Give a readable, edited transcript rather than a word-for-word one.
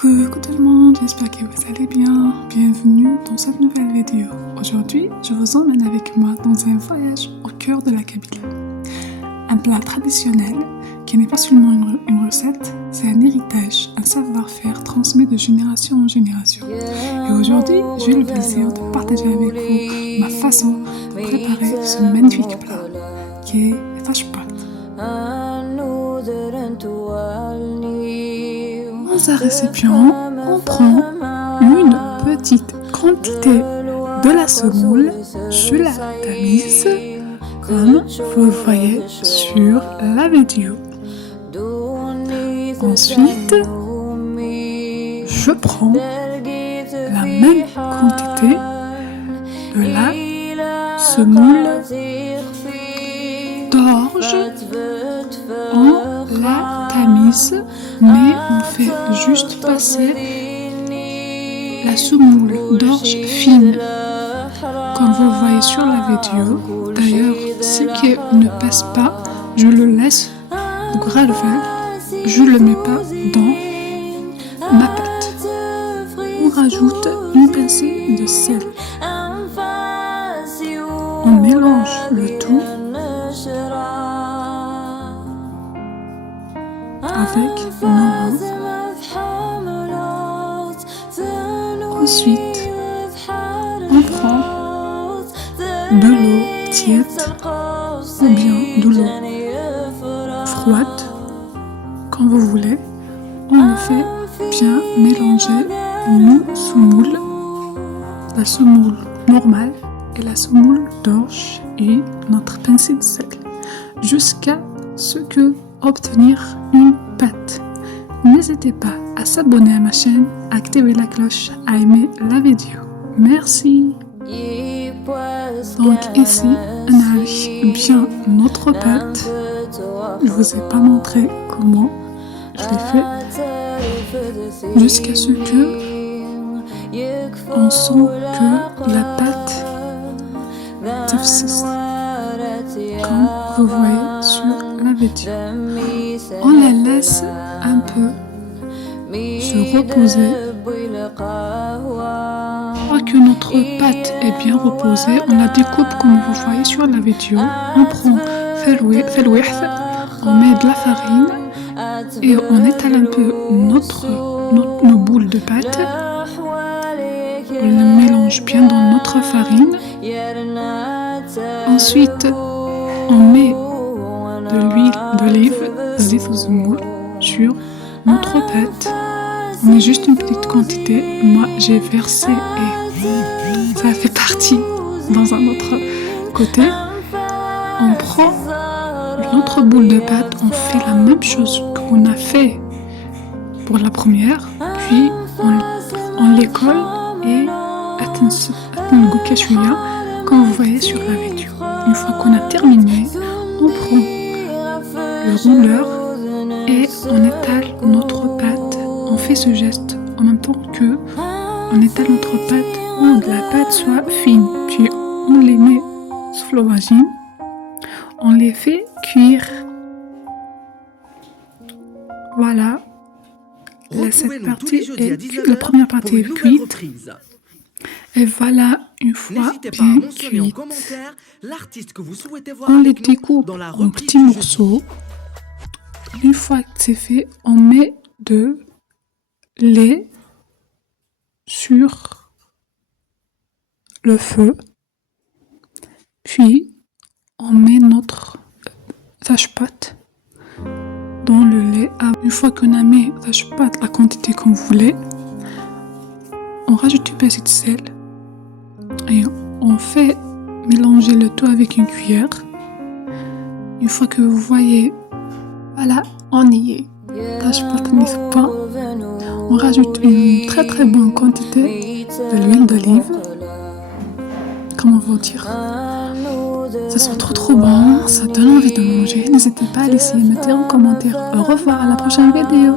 Coucou tout le monde, j'espère que vous allez bien. Bienvenue dans cette nouvelle vidéo. Aujourd'hui, je vous emmène avec moi dans un voyage au cœur de la Kabylie. Un plat traditionnel qui n'est pas seulement une recette, c'est un héritage, un savoir-faire transmis de génération en génération. Et aujourd'hui, j'ai le plaisir de partager avec vous ma façon de préparer ce magnifique plat qui est le tashpat. Dans un récipient, on prend une petite quantité de la semoule, je la tamise comme vous voyez sur la vidéo. Ensuite, je prends la même quantité de la semoule d'orge, on la tamise, mais on fait juste passer la semoule d'orge fine, comme vous voyez sur la vidéo. D'ailleurs, ce qui ne passe pas, je le laisse graver, je le mets pas dans ma pâte. On rajoute une pincée de sel. On mélange le tout avec nos mains. Ensuite, on prend de l'eau tiède ou bien de l'eau froide, comme vous voulez. On le fait bien mélanger une semoule, la semoule normale et la semoule d'orge et notre pincée de sel, jusqu'à ce que obtenir une pâte. N'hésitez pas à s'abonner à ma chaîne, à activer la cloche, à aimer la vidéo. Merci. Donc ici, on a bien notre pâte. Je vous ai pas montré comment je l'ai fait, jusqu'à ce que on sent que la pâte تفسس, comme vous voyez sur la vidéo. On la laisse un peu se reposer. Une fois que notre pâte est bien reposée, on la découpe comme vous voyez sur la vidéo. On prend on met de la farine et on étale un peu nos boules de pâte. On le mélange bien dans notre farine. Ensuite, on met de l'huile d'olive, zit ou zemoul, sur notre pâte. On met juste une petite quantité. Moi, j'ai versé et ça fait partie dans un autre côté. On prend notre boule de pâte, on fait la même chose qu'on a fait pour la première, puis on les colle et comme vous voyez sur la vidéo. Une fois qu'on a terminé, on prend le rouleur et on étale notre pâte. On fait ce geste en même temps que on étale notre pâte où la pâte soit fine. Puis on les met sous la machine. On les fait cuire. Voilà. La première partie est cuite. Et voilà, une fois bien cuite, on les découpe en petits morceaux. Une fois que c'est fait, on met de lait sur le feu. Puis, on met notre tashpat dans le lait. Une fois qu'on a mis tashpat la quantité qu'on voulait, on rajoute une pincée de sel et on fait mélanger le tout avec une cuillère. Une fois que vous voyez, voilà, on y est. On rajoute une très bonne quantité de l'huile d'olive. Comment vous dire? Ça sent trop bon, ça donne envie de manger. N'hésitez pas à laisser, mettez en commentaire. Au revoir, à la prochaine vidéo.